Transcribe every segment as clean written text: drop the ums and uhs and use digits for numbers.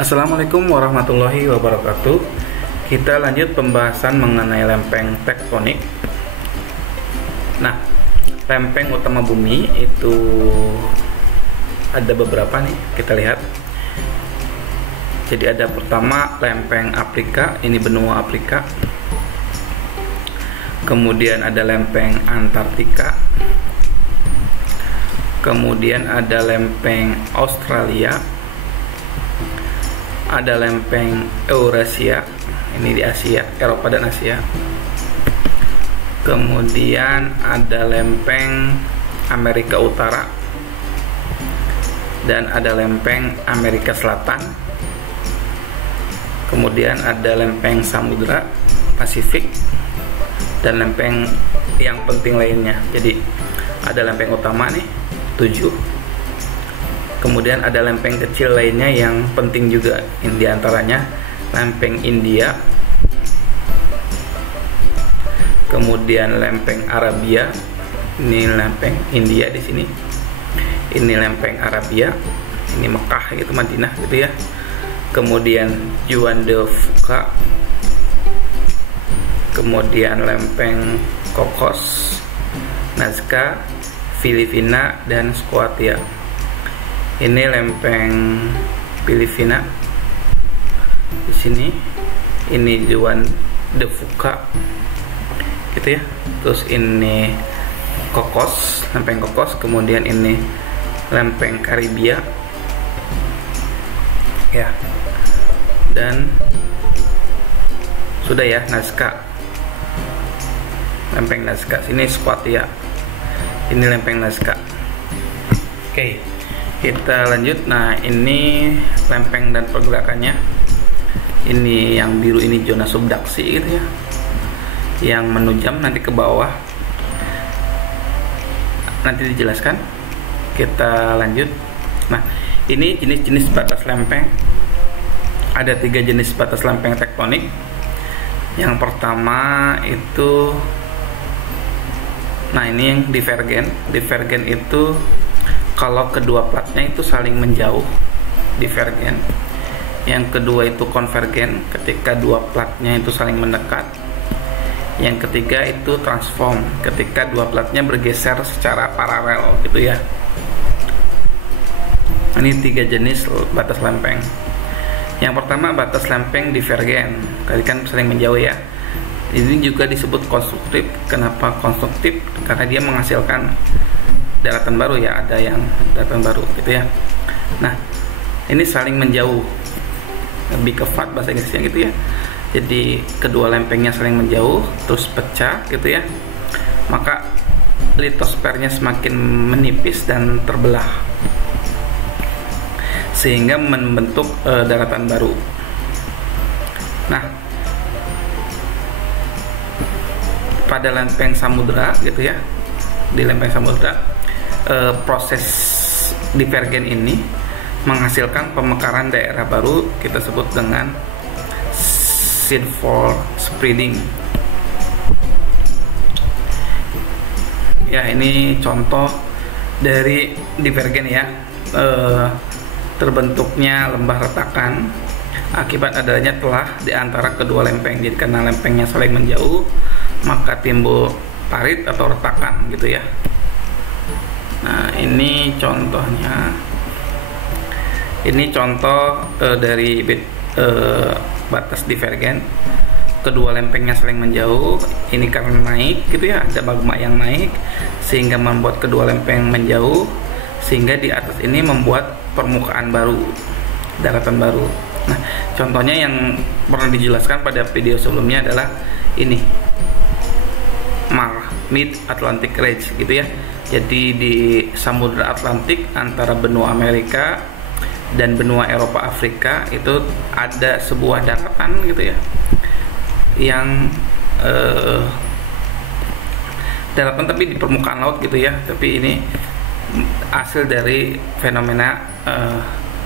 Assalamualaikum warahmatullahi wabarakatuh. Kita lanjut pembahasan mengenai lempeng tektonik. Nah, lempeng utama bumi itu ada beberapa nih, kita lihat. Jadi ada pertama lempeng Afrika, ini benua Afrika. Kemudian ada lempeng Antartika. Kemudian ada lempeng Australia. Ada lempeng Eurasia, ini di Asia, Eropa dan Asia. Kemudian ada lempeng Amerika Utara. Dan ada lempeng Amerika Selatan. Kemudian ada lempeng Samudra Pasifik dan lempeng yang penting lainnya. Jadi ada lempeng utama nih 7. Kemudian ada lempeng kecil lainnya yang penting juga, di antaranya lempeng India. Kemudian lempeng Arabia. Ini lempeng India di sini. Ini lempeng Arabia. Ini Mekah gitu, Madinah gitu ya. Kemudian Juan de Fuca. Kemudian lempeng Cocos, Nazca, Filipina dan Scotia. Ini lempeng Filipina di sini. Ini Juan de Fuca gitu ya. Terus ini Cocos, lempeng Cocos. Kemudian ini lempeng Karibia ya. Dan sudah ya, Nazca, lempeng Nazca. Sini Scotia, ini lempeng Nazca. Oke, kita lanjut. Nah, ini lempeng dan pergerakannya. Ini yang biru ini zona subduksi gitu ya, yang menujam nanti ke bawah. Nanti dijelaskan. Kita lanjut. Nah, ini jenis-jenis batas lempeng. Ada 3 jenis batas lempeng tektonik. Yang pertama itu, nah ini yang divergen. Divergen itu kalau kedua platnya itu saling menjauh, divergen. Yang kedua itu konvergen, ketika dua platnya itu saling mendekat. Yang ketiga itu transform, ketika dua platnya bergeser secara paralel gitu ya. Ini 3 jenis batas lempeng. Yang pertama batas lempeng divergen, tadi kan saling menjauh ya. Ini juga disebut konstruktif. Kenapa konstruktif? Karena dia menghasilkan daratan baru ya, ada yang daratan baru gitu ya. Nah, ini saling menjauh, lebih ke flat bahasa Inggrisnya gitu ya. Jadi kedua lempengnya saling menjauh, terus pecah gitu ya. Maka litosfernya semakin menipis dan terbelah, sehingga membentuk daratan baru. Nah, pada lempeng samudra gitu ya, di lempeng samudra proses divergen ini menghasilkan pemekaran daerah baru, kita sebut dengan seafall spreading. Ya, ini contoh dari divergen ya. Terbentuknya lembah retakan akibat adanya telah di antara kedua lempeng. Jadi karena lempengnya saling menjauh, maka timbul parit atau retakan gitu ya. Nah, ini contohnya. Ini contoh dari batas divergen. Kedua lempengnya saling menjauh. Ini karena naik gitu ya, ada magma yang naik sehingga membuat kedua lempeng menjauh, sehingga di atas ini membuat permukaan baru, daratan baru. Nah, contohnya yang pernah dijelaskan pada video sebelumnya adalah ini, Mid Atlantic Ridge gitu ya. Jadi di Samudra Atlantik antara benua Amerika dan benua Eropa Afrika itu ada sebuah daratan gitu ya, yang daratan tapi di permukaan laut gitu ya. Tapi ini hasil dari fenomena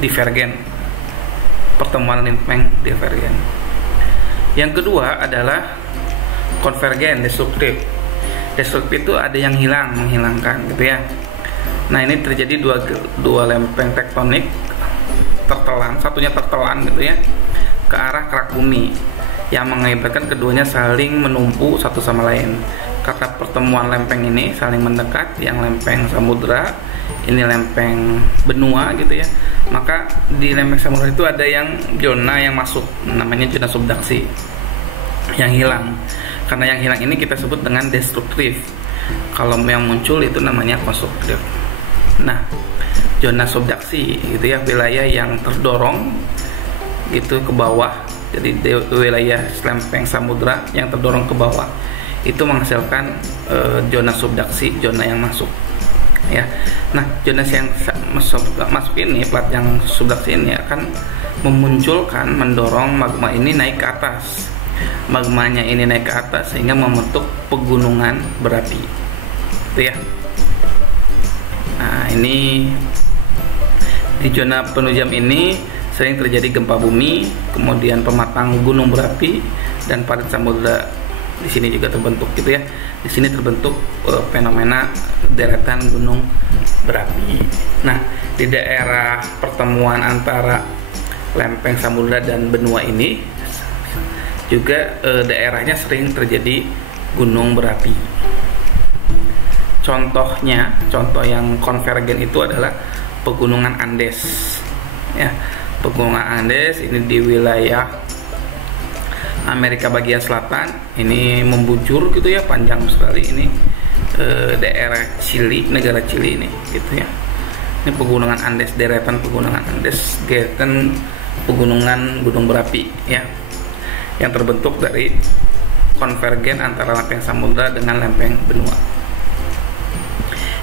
divergen, pertemuan lempeng divergen. Yang kedua adalah konvergen, destruktif. Destruktif itu ada yang hilang, menghilangkan gitu ya. Nah, ini terjadi dua lempeng tektonik tertelan, satunya tertelan gitu ya, ke arah kerak bumi, yang mengakibatkan keduanya saling menumpu satu sama lain. Karena pertemuan lempeng ini saling mendekat, yang lempeng samudra, ini lempeng benua gitu ya, maka di lempeng samudra itu ada yang zona yang masuk, namanya zona subduksi, yang hilang. Karena yang hilang ini kita sebut dengan destruktif. Kalau yang muncul itu namanya konstruktif. Nah, zona subduksi gitu ya, wilayah yang terdorong gitu ke bawah. Jadi wilayah lempeng samudra yang terdorong ke bawah itu menghasilkan zona subduksi, zona yang masuk ya. Nah, zona yang masuk ini, plat yang subduksi ini akan memunculkan, mendorong magma ini naik ke atas. Magmanya ini naik ke atas sehingga membentuk pegunungan berapi itu ya. Nah, ini di zona penunjam ini sering terjadi gempa bumi, kemudian pematang gunung berapi, dan parit samudra di sini juga terbentuk gitu ya. Di sini terbentuk fenomena deretan gunung berapi. Nah, di daerah pertemuan antara lempeng samudra dan benua ini juga daerahnya sering terjadi gunung berapi. Contohnya, contoh yang konvergen itu adalah pegunungan Andes ya. Pegunungan Andes ini di wilayah Amerika bagian selatan, ini membujur gitu ya, panjang sekali ini, daerah Chili, negara Chili ini gitu ya. Ini pegunungan Andes, deretan pegunungan Andes, deretan pegunungan gunung berapi ya, yang terbentuk dari konvergen antara lempeng samudra dengan lempeng benua.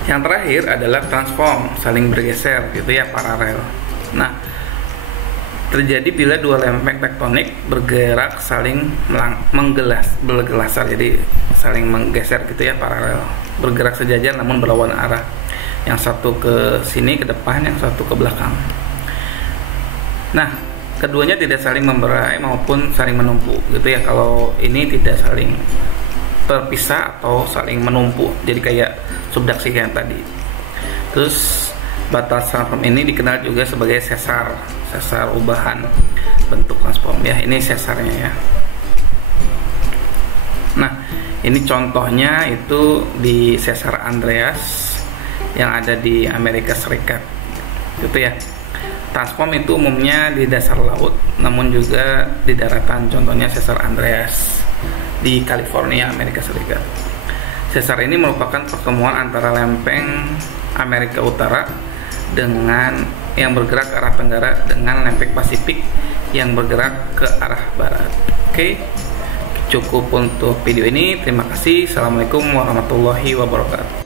Yang terakhir adalah transform, saling bergeser gitu ya, paralel. Nah, terjadi bila dua lempeng tektonik bergerak saling bergelasar, jadi saling menggeser gitu ya, paralel, bergerak sejajar namun berlawanan arah. Yang satu ke sini ke depan, yang satu ke belakang. Nah, keduanya tidak saling memberai maupun saling menumpuk gitu ya. Kalau ini tidak saling terpisah atau saling menumpuk, jadi kayak subduksi yang tadi. Terus batas transform ini dikenal juga sebagai sesar ubahan bentuk transform ya. Ini sesarnya ya. Nah, ini contohnya itu di sesar Andreas yang ada di Amerika Serikat gitu ya. Transform itu umumnya di dasar laut, namun juga di daratan. Contohnya sesar Andreas di California, Amerika Serikat. Sesar ini merupakan pertemuan antara lempeng Amerika Utara dengan yang bergerak ke arah tenggara dengan lempeng Pasifik yang bergerak ke arah barat. Oke, cukup untuk video ini. Terima kasih. Assalamualaikum warahmatullahi wabarakatuh.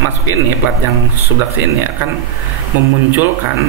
masuk ini, plat yang sebelah sini akan memunculkan